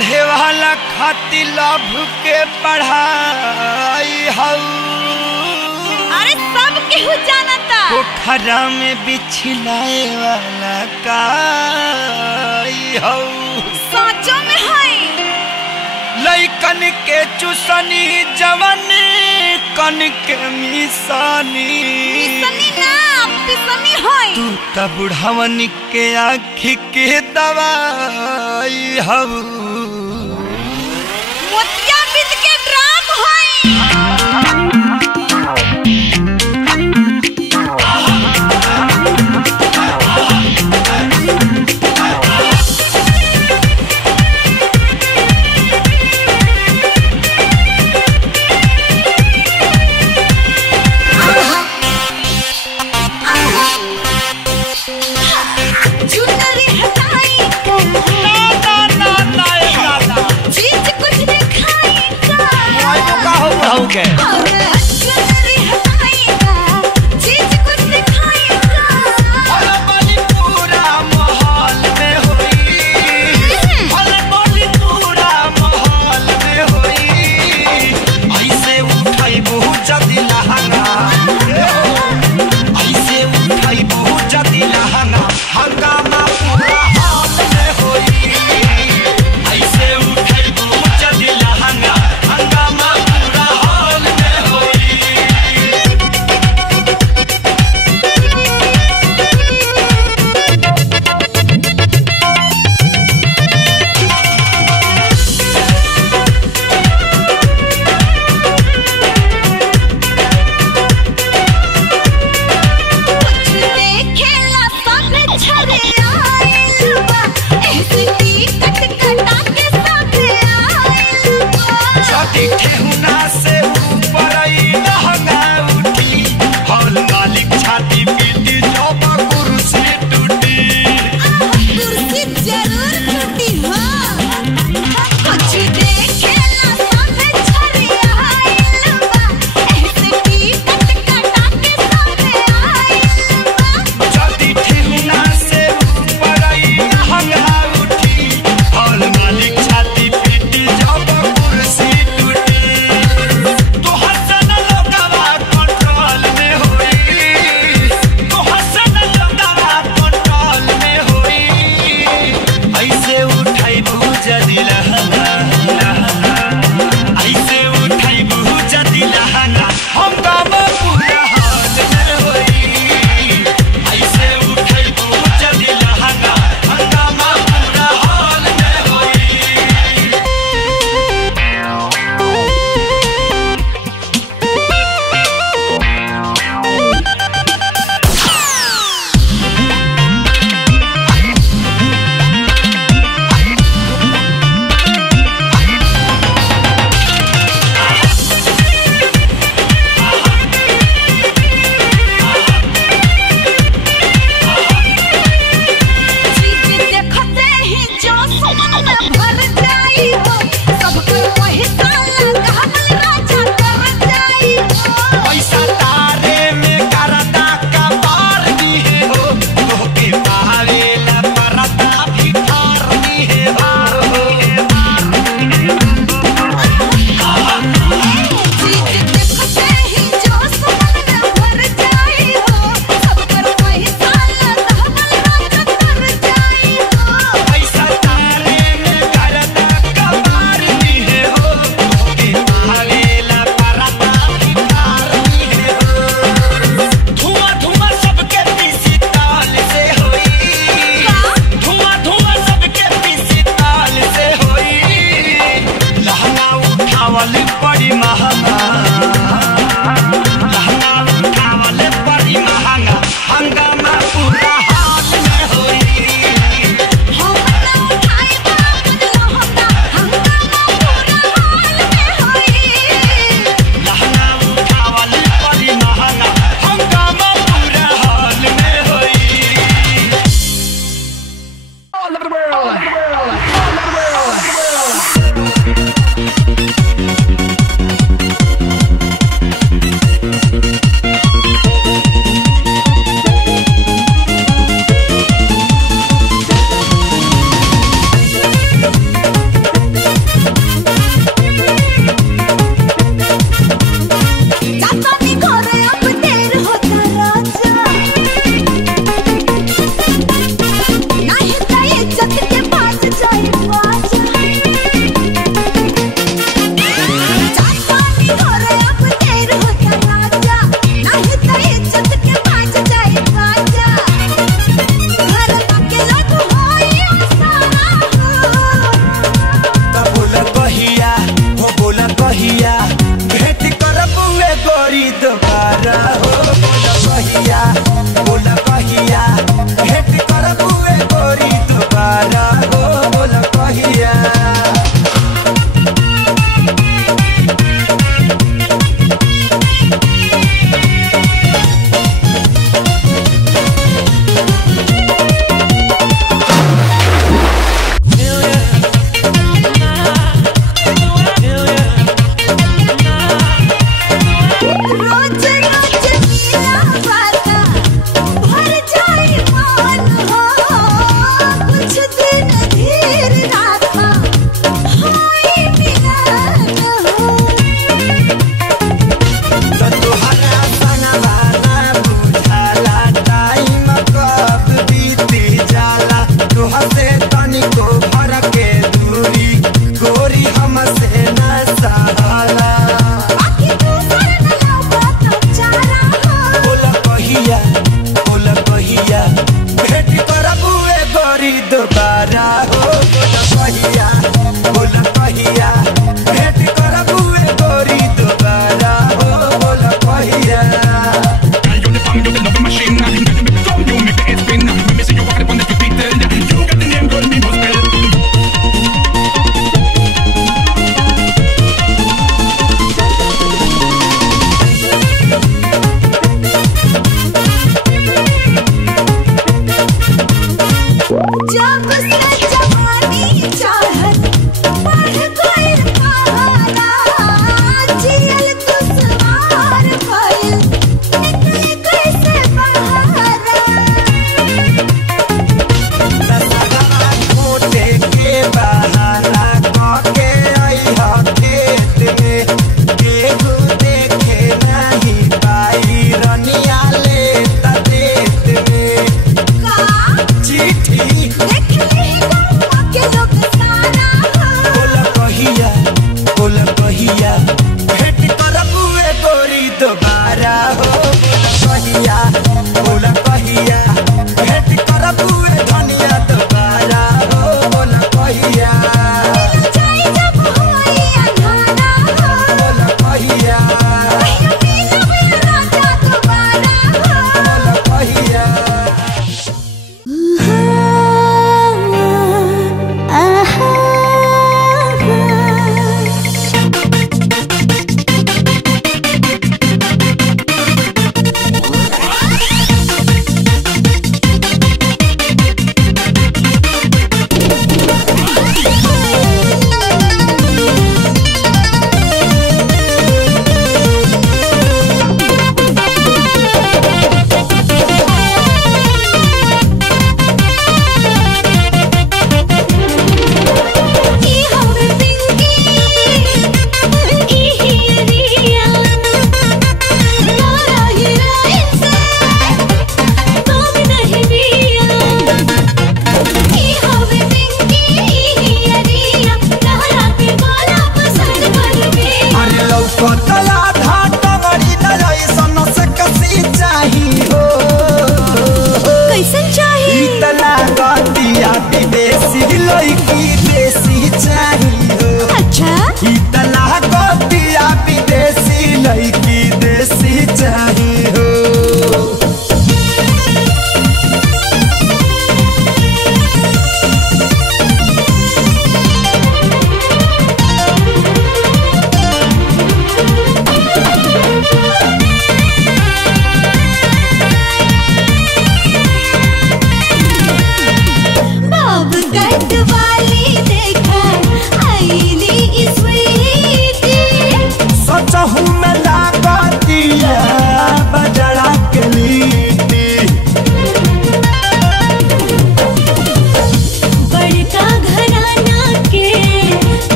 पढ़े वाला खातिर लभ के पढ़ाई हऊ। अरे सब केहू जानता। पोखरा में बिछलाए वाला काई हऊ। साचो में है। लइकन के चुसनी जवन कन के मिसानी। मिसनी ना पिसनी है। तू त बुढ़ावन के आँखी के दवाई हऊ। मोतिया बिद के ड्राम है। ना ना ना ना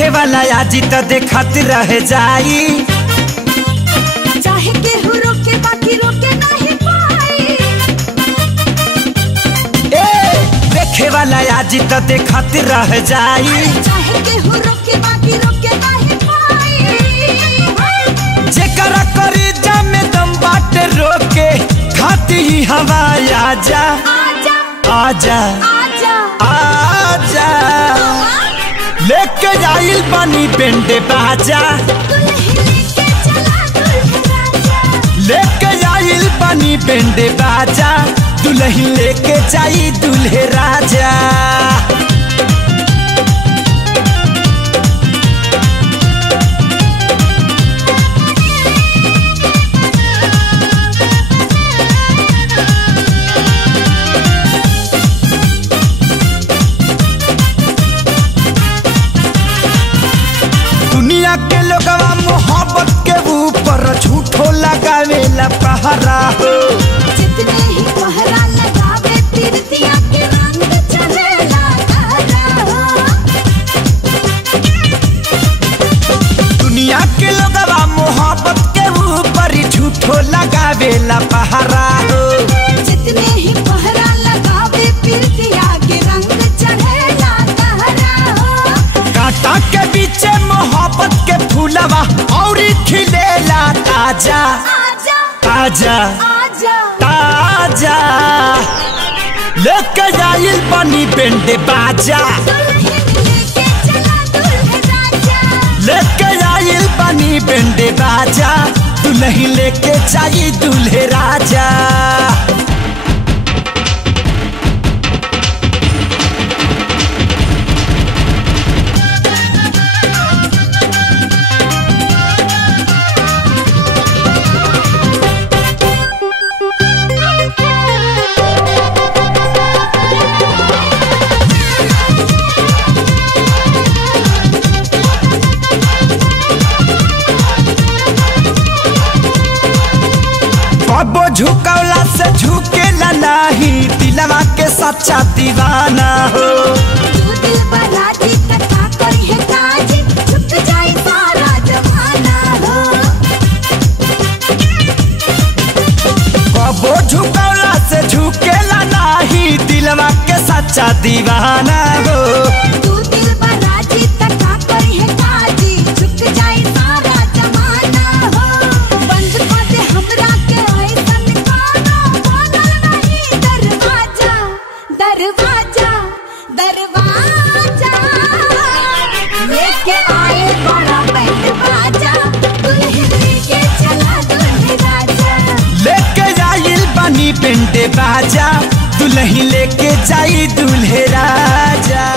देखे वाला आजी तो देखत रह जाई, चाहे केहू रोके बाकी रोके नहीं पाई। देखे वाला आजी तो देखत रह जाई, चाहे केहू रोके बाकी रोके नहीं पाई। जेकरा करी जामे दम बाटे रोके खाती ही हवा आजा आजा आजा आजा आजा लेके आइल बनी बेंडे बाजा, लेके आइल बनी बेंडे बाजा, दुल्हन लेके जाई दूल्हे राजा। दुनिया के लोगवा मोहब्बत के ऊपर झूठो लगावेला पहरा हो, जितने ही पहरा लगावे तिरतिया के रंग चढ़ेला गहरा हो। दुनिया के लोगवा मोहब्बत के ऊपर झूठो लगावेला पहरा हो, जितने ही पहरा लगावे तिरतिया के रंग चढ़ेला गहरा हो। कांटा के बीचे मोहब्बत के फूलवा और खिलेला ताजा आजा ताजा आजा ताजा, लेके आइल बनी बेंडे बाजा, लेके चला दूल्हे राजा। लेके आइल बनी बेंडे बाजा, दुल्हन लेके जाई दूल्हे राजा। बाबो झुकौला से झुकेला नहीं, दिलवा के सच्चा दीवाना हो। तू दिल बराजी कथा करी है काजी, झुक जाए सारा जमाना हो। बाबो झुकौला से झुकेला नहीं, दिलवा के सच्चा दीवाना हो। तू दिल बराजी कथा करी है काजी, झुक जाए सारा जमाना हो। बंद कर दे हमरा के ऐसन काना, बोलल नहीं दरवाजा दरवाजा दरवाजा। लेके आए बड़ा बैंड बाजा, दुल्हन लेके चला दूल्हे राजा। लेके आइल बनी बेंडे बाजा, दुल्हन लेके जाई दूल्हे राजा।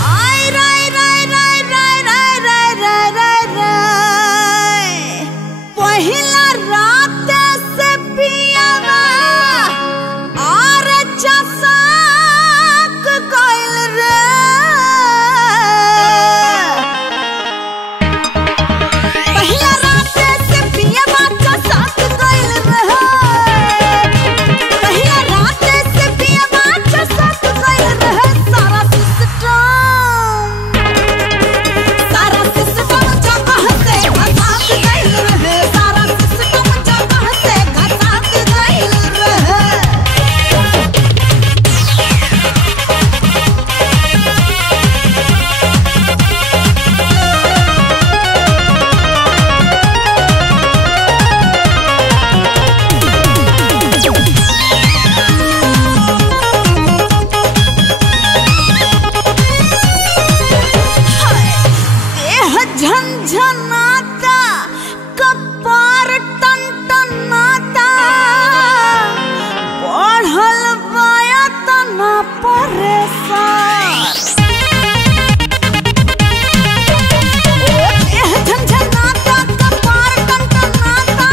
आय राय राय राय राय राय राय राय राय राय, पहिला रात से पियावा और चसाक गइल रे। पहिला रात से पियावा चसाक गइल रे। पहिला रात से पियावा चसाक गइल रे। सारा सिस्टम जगह से घसात गइल रहे। सारा सिस्टम जगह से घसात गइल रहे। देह झंझनाता, कपार टनटनाता, बढ़ल बाया तना परेशान। देह झंझनाता, कपार टनटनाता,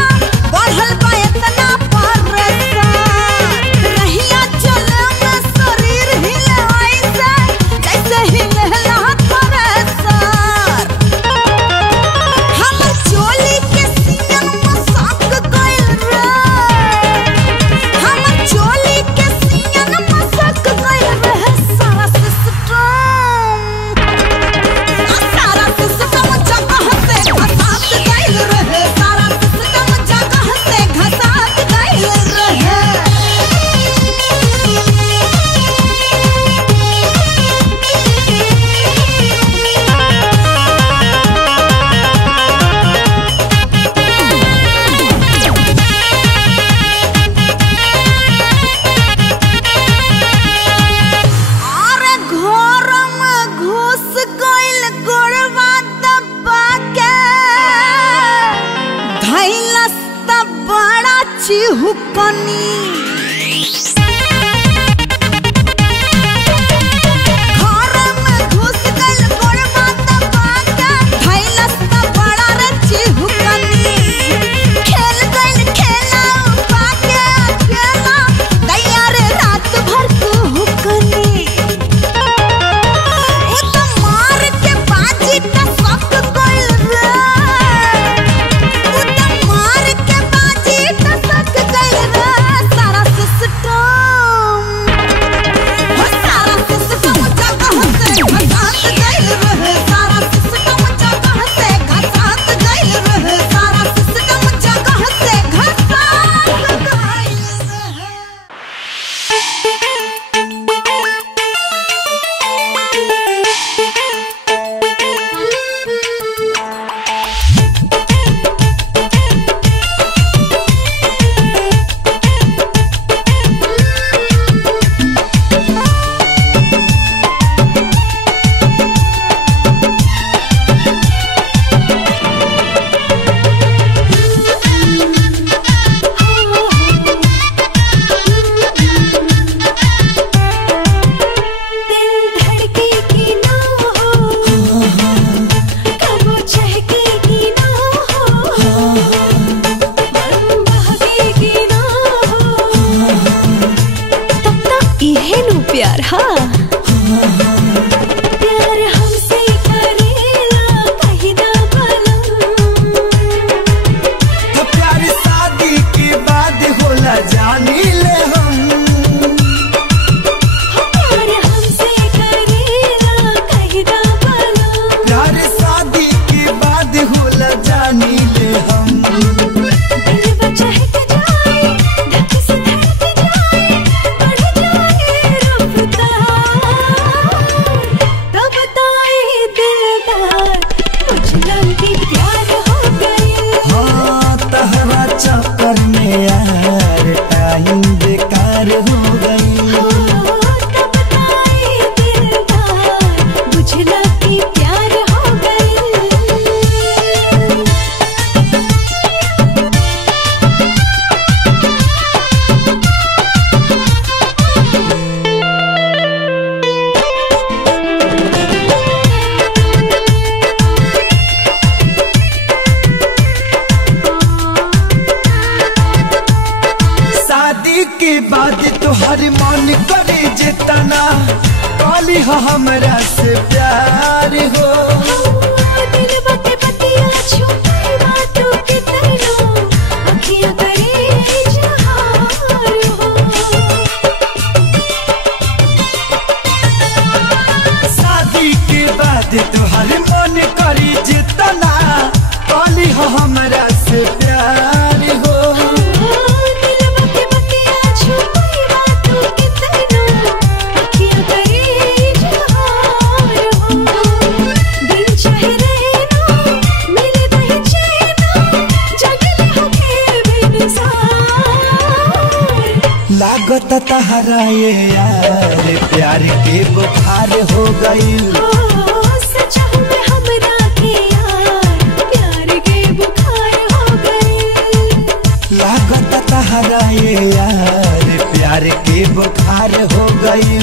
बढ़ल बाया तना परेशान। रहिया चले में शरीर हिले ऐसे, जैसे हिलेला परेशान। प्यार हाँ प्यार हमसे करेला कहिदा बलम तो प्यार शादी के बाद होला जानी ले हम प्यार हमसे करेला कहिदा बलम प्यार शादी के बाद होला जानी ले हम दिल बचहक जाए धक से धड़क जाए बढ़ जाए रफ्तार तब तो ये दिलदार कुछ लंबी प्यार हो गई हाँ तहरा चक्कर में यार टाइम बेकार हो गई तब तो ये दिलदार बुझला कि प्यार हो गई शादी के बाद तोहर मन करे जितना काली हो हमरा से प्यार हो दिल बते बतिया छुपे बातों के तैनो अखियां करे इजहार हो शादी के बाद तोहर मन करे जितना काली हो हमरा से प्यार हो दिल बते बतिया छुपे बातों के तैनो अखियां करे इजहार हो दिन चाहे रहना मिले दही चैना जगले होके बेनिसार लागत तहरा ये यार प्यार के बुखार हो गई सच में हमरा के यार प्यार के बुखार हो गई लागत तहरा ये यार प्यार के बुखार हो गई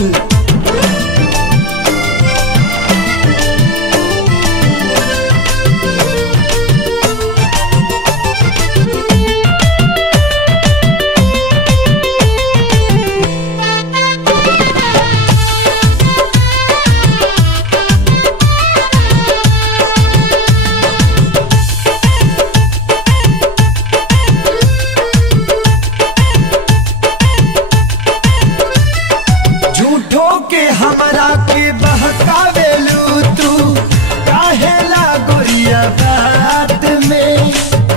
झूठो के हमरा के बहकावेलू तू काहेला गोरिया बात में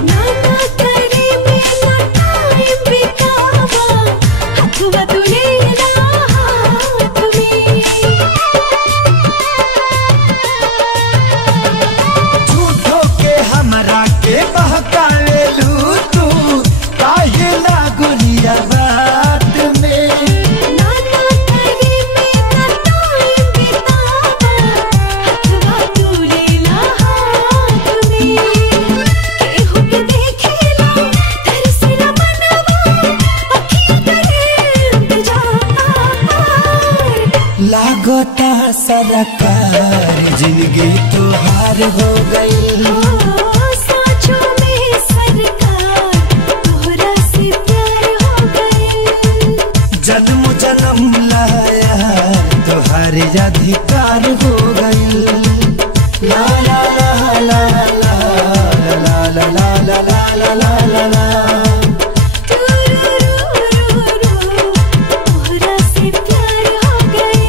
नाना करे में ना टाइम बितावा हथवा तुले ना हाथ में झूठो के हमरा के बहकावेलू तू काहेला गोरिया बात में नाना करे में ना टाइम बितावा हथवा तुले ना हाथ में केहू के देखेला तरसेला मनवा अखियां करे इंतजार लागता सरकार जिंदगी तुहार हो गई साँचों में सरकार तोहरा से प्यार हो गई जन्म जन्म लाया तुहार अधिकार हो गई ला ला ला ला ला ला ला ला ला ला ला ला ला ला तोहरा से प्यार हो गई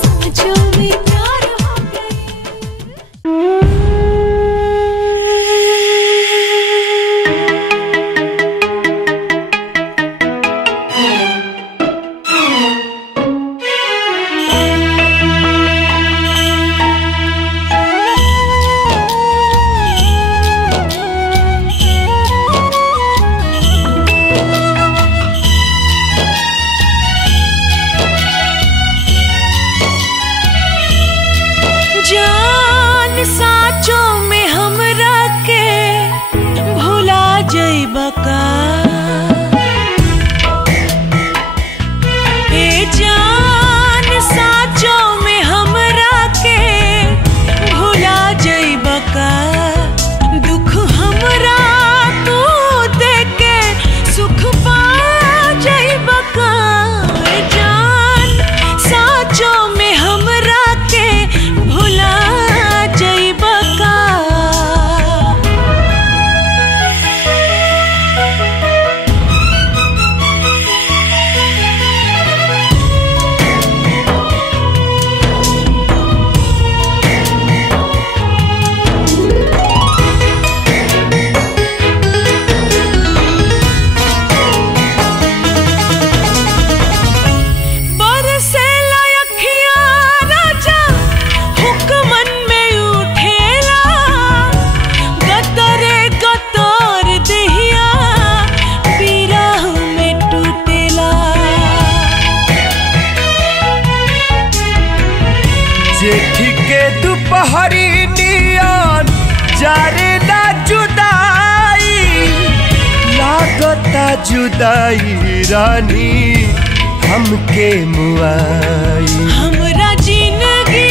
साँचों में प्यार हो गई लहरी नियन जारे ना जुदाई लागता जुदाई रानी हमके मुआई हमरा जिंदगी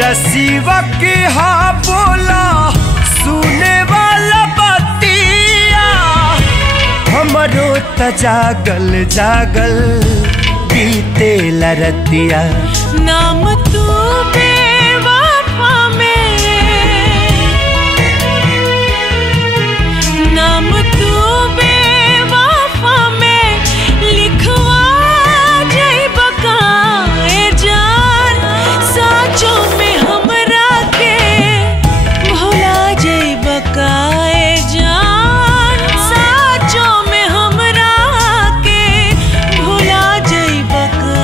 रसीवा के हाँ बोला सुने वाला बतिया हमरो त जागल जागल बीते लरतिया नाम तू बेवफा में नाम तू बेवफा में लिखवा जाइब काए जान साचो में हमरा के भुला जाइब काए जान साचो में हमरा के भुला जाइब का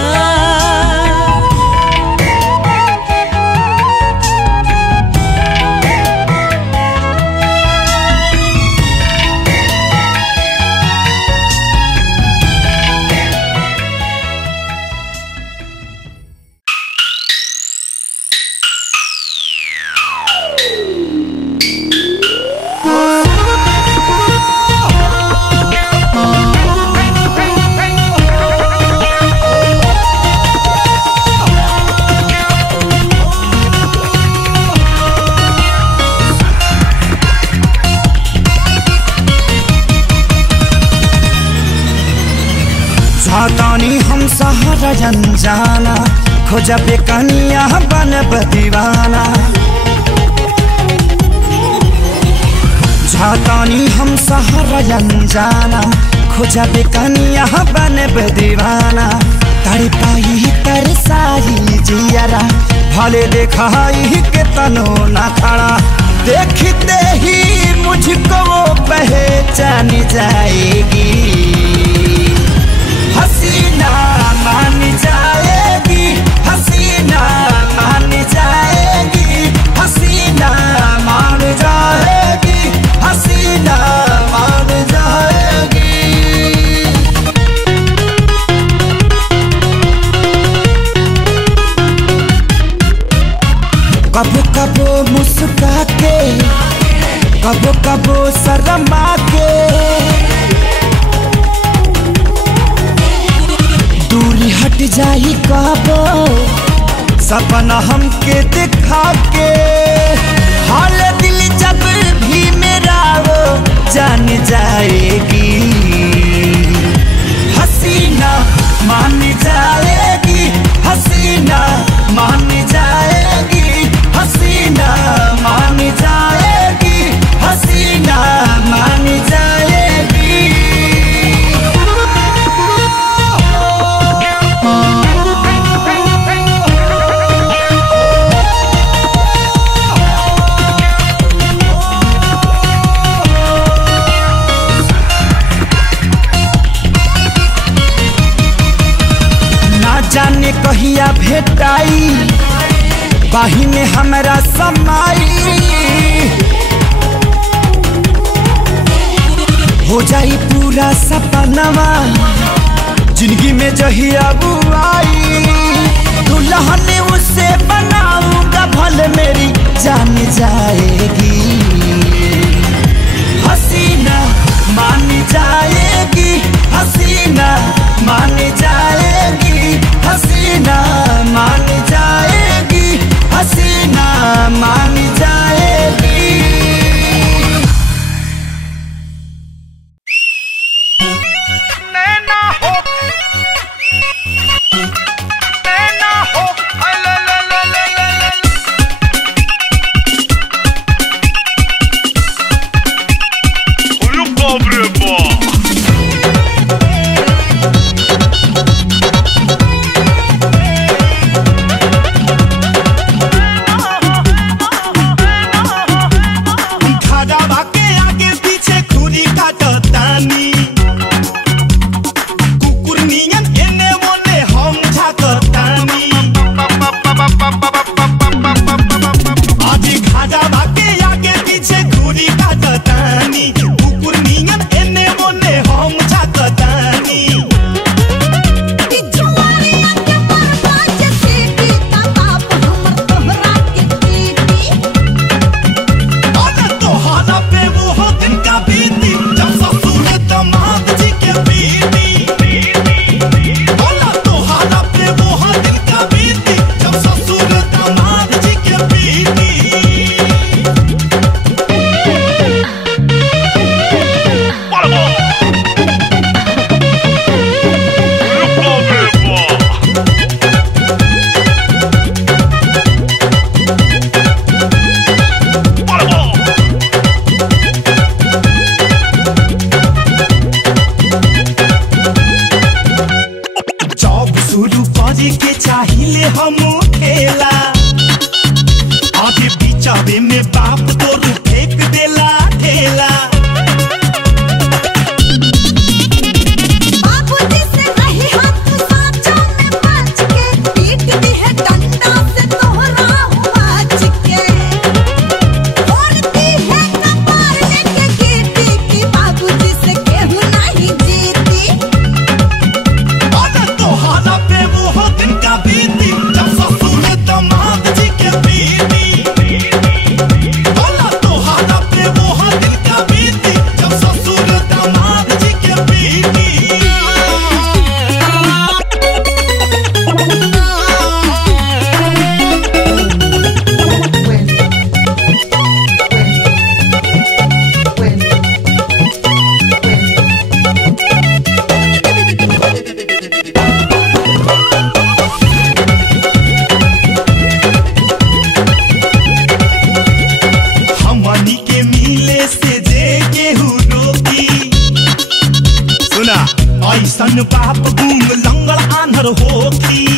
झातानी हम सहारा अनजाना खोजबे कनिया बनब दीवाना झातानी हम सहारा अनजाना खोजबे कनिया बनब दीवाना तड़पाई तरसाई जियरा भले देखाई के तनो ना खड़ा देखते ही मुझको वो पहचान जाएगी हसीना मान जाएगी हसीना मान जाएगी हसीना मान जाएगी हसीना मान जाएगी कबो कबो मुस्का के कबो कबो शर्मा के दूरी हट जाई कबो सपना हमके दिखा के हाल दिल जब भी मेरा वो जान जाएगी हसीना मान जाएगी हसीना मान जाएगी हसीना मान जाएगी हसीना मान जाएगी जाने कहिया भेटाई बाही में हमरा समाई हो जाई पूरा सपनवा जिंदगी में जहिया बुआई दुल्हन उसे बनाऊंगा भले मेरी जान जाएगी कैले हम खेला, आगे पीछावे में बाप तोर फेंक देला ठेला। बाबूजी से नहीं हाथ साचा में बच के, पीट दी है डंडा से तोहरा बच के। फोड़ती है कपार लेके गीती की, बाबूजी से केहू नहीं जीती। तोहरा पे वो दिन का बीती, जब ससुर दामाद जी के बीती। तोहरा पे वो दिन का बीती, जब ससुर दामाद जी के बीती। हमनी के मिले से जे केहू रोकी, सुना ऐसन बाप गुम लंगड़ आंधर होखी।